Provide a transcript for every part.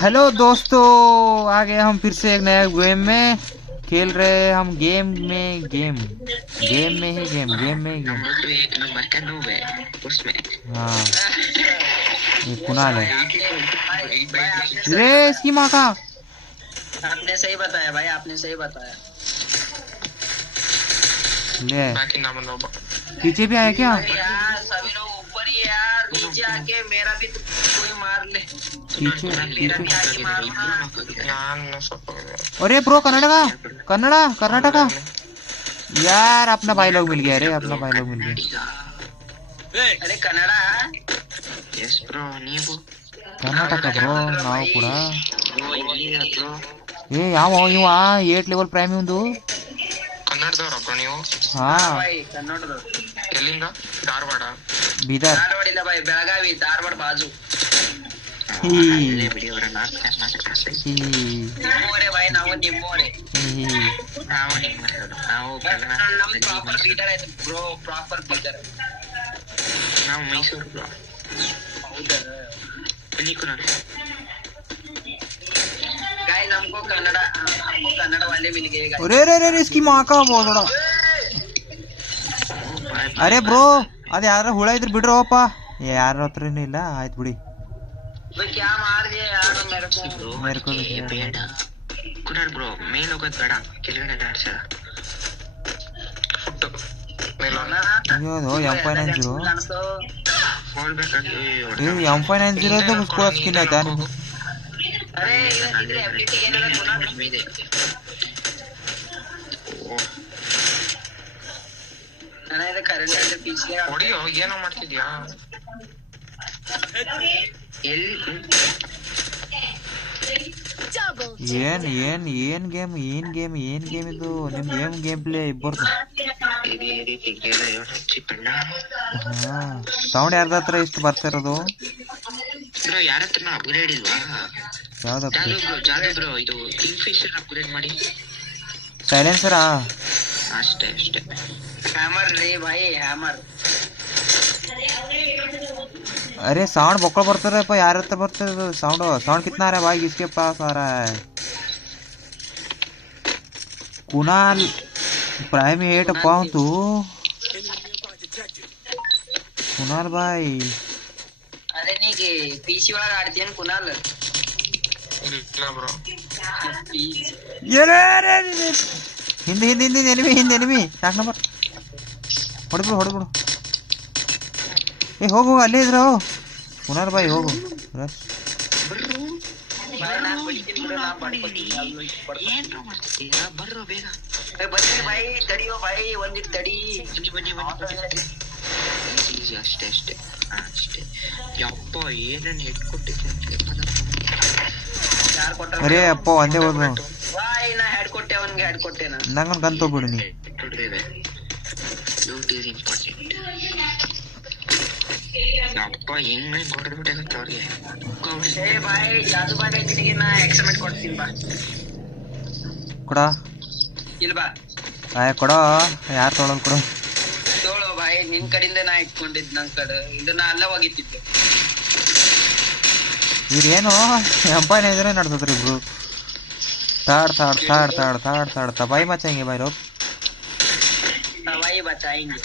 Hello दोस्तों, आ गए हम फिर से एक नया गेम में। खेल रहे हैं हम गेम में गेम में ही गेम नंबर तो एक नंबर का नूब है उसमें। हाँ, ये कुणाल है। रे इसकी माँ का। आपने सही बताया भाई, आपने सही बताया। ले बाकी ना बनाओ। पीछे भी आया क्या? यार सभी लोग ऊपर ही है यार, नीचे आके मेरा भी कोई मार ले। पीछे मेरा भी आके मारना। अरे ब्रो कर्नाटका यार, अपना भाई लोग मिल गया। अरे अपना भाई लोग मिल गया। अरे कन्नड़ा यस ब्रो ನೀವು कर्नाटका ಬ್ರೋ ನಾವು ಕೂಡ ಬ್ರೋ ಇಲ್ಲಿಯಾ ಬ್ರೋ ಇವ 8 ಲೆವೆಲ್ ಪ್ರೈಮ್ ಒಂದು ಕನ್ನಡದವರ ಬ್ರೋ ನೀವು? ಹಾ भाई कन्नड़ ಎಲ್ಲಿಂದ? ಧಾರವಾಡ? ಬೀದರ್ धारवाड़ ಇಲ್ಲ भाई, ಬೆಳಗಾವಿ ಧಾರವಾಡ ಬಾಜು। ಅಲ್ಲೇ ಬಿಡಿ ಅವರ ನಾರ್ತ್ ಕರ್ನಾಟಕ ಸೈಡ್. ನಿಮ್ಮೋರೆ भाई, ನಾವು ನಿಮ್ಮೋರೆ। ನಾವು ನಿಮ್ಮವರು. ನಾವು ನಮ್ಮ ಪ್ರಾಪರ್ ಬೀದರ್ ಐತೆ ಬ್ರೋ, ಪ್ರಾಪರ್ ಬೀದರ್। ನಾವು ಮೈಸೂರು ಬ್ರೋ। ಹೌದಾ? ಎಲ್ಲಿ ಕುನಾಲ್? गाइस हमको कन्नड़ वाले मिल गए गाइस। अरे इसकी माँ का बहुत बड़ा। ಅರೆ ಬ್ರೋ, ಅದು ಯಾರ ಹುಳ ಇದ್ರೆ ಬಿಡ್ರಪ್ಪ, ಯಾರ ಹತ್ರನೂ ಇಲ್ಲ. ಆಯ್ತು ಬಿಡಿ. भाई क्या मार दिया यार मेरे को भी ಬೇಡ ಕುನಾಲ್ ಬ್ರೋ, ಮೇಲೆ ಹೋಗೋದು ಬೇಡ, ಕೆಳಗಡೆ ದಾಡ್ಸಲ್ಲ. ಫುಡ್ ಅಯ್ಯೋ ಅದು M590 ಹೋಗ್ಬೇಕಾಗಿ M590 ಕೂಡ ಸ್ಕಿನ್ ಆಯ್ತಾ ನಿಮ್ಗೆ? अरे इधर एबिलिटी ಏನಿಲ್ಲ ಕುನಾಲ್ ಇದೆ. ನನ್ನ ಇದು ಕರೆಂಟ್ ಇದೆ ಪೀಸ್ಗೆ ಹೊಡಿಯೋ, ಏನೋ ಮಾಡ್ತಿದ್ಯಾ? ಎಲ್ಲಿ ಏನ್ ಗೇಮ್ ಇದು? ನಿಮ್ ಗೇಮ್ ಪ್ಲೇ ಇಬ್ಬರ್ದು. ಹಾ, ಸೌಂಡ್ ಯಾರ್ದ ಹತ್ರ ಇಷ್ಟು ಬರ್ತಾ ಇರೋದು? ಯಾರ ಹತ್ರ ಅಪ್ಗ್ರೇಡ್ ಇಲ್ವಾ? ಯಾವ್ದಪ್ಪ? ಜಾದು ಬ್ರೋ, ಇದು ಕಿಂಗ್ ಫಿಶರ್ ಅಪ್ಗ್ರೇಡ್ ಮಾಡಿ. ಸೈಲೆನ್ಸರಾ? ಅಷ್ಟೇ. हैमर रे भाई, हैमर। अरे साउंड बकड़ बढ़ता रहा है यार, तो बढ़ते साउंड कितना आ रहा है भाई? किसके पास आ रहा है? कुणाल प्राइम 8 पाऊं तू? कुणाल भाई अरे नहीं के पीसी वाला आड़ती है कुणाल। ಇಲ್ಲ ಬ್ರೋ, ಹಿಂದೆ ಎನಿಮಿ ಸಾಕ್ ನಂಬರ್. ಹೊಡೆದ್ಬಿಡು. ಹೋಗು, ಅಲ್ಲೇ ಇದ್ರ ಕುನಾಲ್ ಬಾಯ್, ಹೋಗು. ಬರ್ರೋ ಬೇಗ ಬನ್ನಿ ಭಾई, ತಡಿಯೋ भाई, ಒಂದಿಟ್ ತಡಿ। ಬನ್ನಿ ಅಷ್ಟೇ. ಯಪ್ಪ ಏನನ್ನ ಹೆಡ್ ಕೊಟ್ಟಿದ್ದೆ. ಯಾರು ಕೊಟ್ಟಾರ? ಅರೆ ಅಪ್ಪ ಒಂದೇ ಹೋದ್ರು. भाई ನಾ ಹೆಡ್ ಕೊಟ್ಟೆ, ಅವನಿಗೆ ಹೆಡ್ ಕೊಟ್ಟೆ ನಾ। ನಂಗೊಂದು ಗನ್ ತಗೋಬಿಡು ನೀ. Loot is important. ಯಪ್ಪ ಹೆಂಗ್ ಕೊಡ್ಬಿಟ್ಟೆ ಅವ್ರಿಗೆ. ಏ भाई ಜಾದು ಬಾಯ್, ನಿನಗೆ ನಾ ಎಕ್ಸ್ಮೆಂಟ್ ಕೊಡ್ತೀನಿ ಬಾ। ಕೊಡ ಇಲ್ಲ ಬಾ, ಕೊಡ. ಯಾರು ತೊಗೊಳೋದು ಕೊಡು. ತೋಳು ಭಾई, ನಿನ್ ಕಡೆಯಿಂದ ನಾ ಇಟ್ಕೊಂಡಿದ್, ನನ್ ಕಡೆ ಇದನ್ನ ಅಲ್ಲ ಹೋಗಿತ್ತಿದ್ದೆ। ಇವ್ರೇನು M590 ನಡ್ಸತ್ರಿ ಇಬ್ರು. ताड़ तबाही मचाएंगे भाई लोग। तबाही बचाएंगे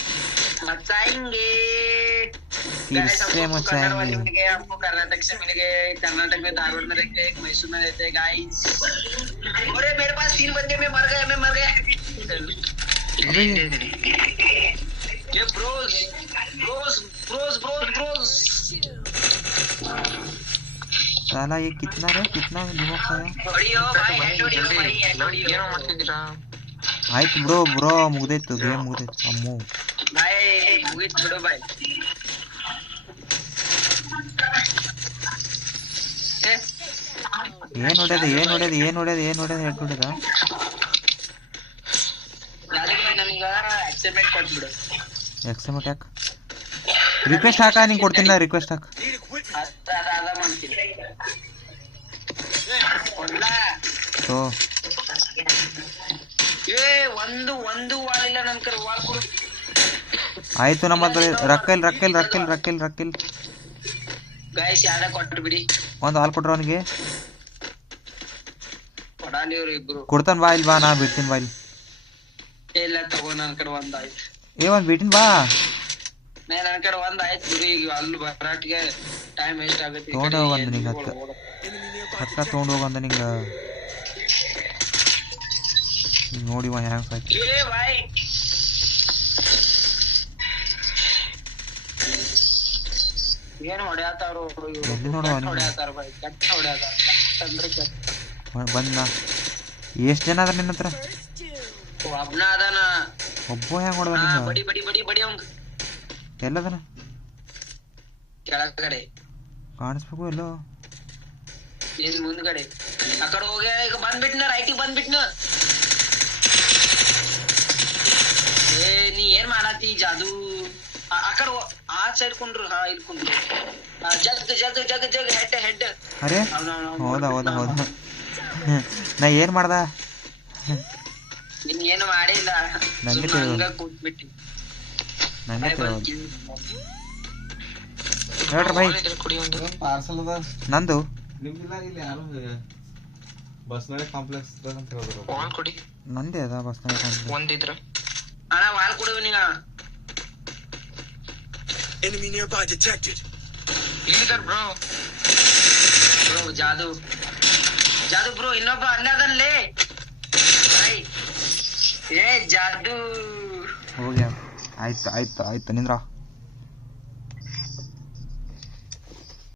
फिर से मचाएंगे। हमको कर्नाटक से मिल गए, कर्नाटक में धारवाड़ में रहते, मैसूर में रहते गाइस। अरे मेरे पास 3 बंदे, मैं मर गया। ये ब्रोस साला ये कितना दिमाग खाया। ಏನೋ ಮಾಡ್ತಿದ್ದೀರಾ? ಆಯ್ತು ಬ್ರೋ ಮುಗ್ದೈತು, ಗೇಮ್ ಮುಗ್ದೈತು. ಅಮ್ಮು ಮುಗಿತ್ ಬಿಡು ಬಾಯ್. ಏನ್ ಹೊಡೆದ ಹೆಡ್ ಹೊಡೆದ. ಎಕ್ಸೆಮೆಂಟ್ ಯಾಕೆ? ರಿಕ್ವೆಸ್ಟ್ ಹಾಕ, ನಿಂಗೆ ಕೊಡ್ತೀನಿ ನಾ. ರಿಕ್ವೆಸ್ಟ್ ಹಾಕ. तो ಒಂದು ವಾಲಿಲ್ಲ ನನ್ನ ಕಡೆ ವಾಲ್ ಕೊಡು. ಆಯ್ತು, ನಮ್ಮ ಹತ್ರ ರಕ್ಕಿಲ್ ಗೈಸ್ ಯಾರ ಕೊಟ್ಟು ಬಿಡಿ. ಒಂದು ಹಾಲು ಕೊಟ್ರ ಅವನಿಗೆ. ಖಾಲಿ ಅವ್ರು ಇಬ್ರು. ಕೊಡ್ತಾನ ಬಾ ಇಲ್ಲಿ ಬಾ, ನಾ ಬಿಡ್ತೀನಿ ಬಾ ಇಲ್ಲಿ. ಇಲ್ಲ ತಗೋ, ನನ್ ಕಡೆ ಒಂದಾಯ್ತು. ಒಂದ್ ಬಿಟ್ಟಿನ್ ಬಾ. ನನ್ ಕಡೆ ಒಂದಾಯ್ತು ಗುರು. ಈಗ ಅಲ್ಲಿ ಬರಾಟಿಗೆ ಟೈಮ್ ವೇಸ್ಟ್ ಆಗತ್ತೆ. ತಗೊಂಡ್ ಹೋಗಂದ ನಿಂಗ ಹತ್ತ ತಗೊಂಡ್ ಹೋಗಂದ ನಿಂಗ. ನೋಡಿ ಬಾ ಹ್ಯಾಂಗ್ ಸಾಯ್ತು. ಏ ಬಾಯ್ ಏನ್ ಹೊಡ್ಯಾತಾರು ಹೊಡ್ಯಾತಾರ ಬಾಯ್, ಕಟ್ಟ ಹೊಡ್ಯಾತಾರ ಅಂದ್ರೆ ಬಂದ. ಎಷ್ಟ್ ಜನ ಅದ ನಿನ್ನ ಹತ್ರ? ಒಬ್ನ ಅದಾನ. ಒಬ್ಬ ಹೆಂಗ್ ಹೊಡ್ದ ಬಡಿ ನಿಂಗ? ಬಡಿ ಬಡಿ ಬಡಿ ಅವಂಗ. ಎಲ್ಲದನ? ಕೆಳಗಡೆ ಕಾಣಿಸ್ಬೇಕು ಎಲ್ಲೋ. ನಿನ್ ಮುಂದ್ಗಡೆ ಆ ಕಡೆ ಹೋಗ್ಯ. ಈಗ ಬಂದ್ಬಿಟ್ನ, ರೈಟಿಗೆ ಬಂದ್ಬಿಟ್ನ. ಏ ನೀ ಏನ್ ಮಾಡತ್ತಿ ಜಾದು? ಆ ಕಡೆ ಆ ಸೈಡ್ ಕುಂಡ್ರು. ಹಾ ಇಲ್ಲಿ ಕುಂಡ್ರು. ಜಗ್ ಜಗ್ ಜಗ್ ಜಗ್ ಹೆಡ್ ಹೆಡ್. ಅರೆ ಹೌದಾ ಹೌದಾ ಹೌದಾ. ನಾ ಏನ್ ಮಾಡ್ದ? ನಿನ್ ಏನು ಮಾಡಿಲ್ಲ, ಹಂಗ ಕೂತ್ಬಿಟ್ಟಿ. ನಂಗೆ ಹೇಳ್ರಿ ಬೈ. ಪಾರ್ಸಲ್ ಅದ ನಂದು ನಿಮ್ಗಿಲ್ಲ. ಇಲ್ಲಿ ಯಾರು ಬಸ್ನಾಳೆ ಕಾಂಪ್ಲೆಕ್ಸ್ ಅಂತ ಹೇಳಿದ್ರು. ವಾಲ್ ಕೊಡಿ. ನಂದೇ ಅದ ಬಸ್ನಾಗ ಒಂದಿದ್ರ ಅಣ್ಣ ವಾಲ್ ಕೊಡುವ ನೀಗ. Enemy nearby detected. ಇಲ್ಲಿದಾರ ಬ್ರೋ. ಬ್ರೋ ಜಾದು ಜಾದು ಬ್ರೋ, ಇನ್ನೊಬ್ಬ ಅಲ್ಲದನ್ಲೇ. ಏ ಜಾದು ಹೋಗ್ಯ. ಆಯ್ತು ಆಯ್ತು ಆಯ್ತು ನಿಂದ್ರ.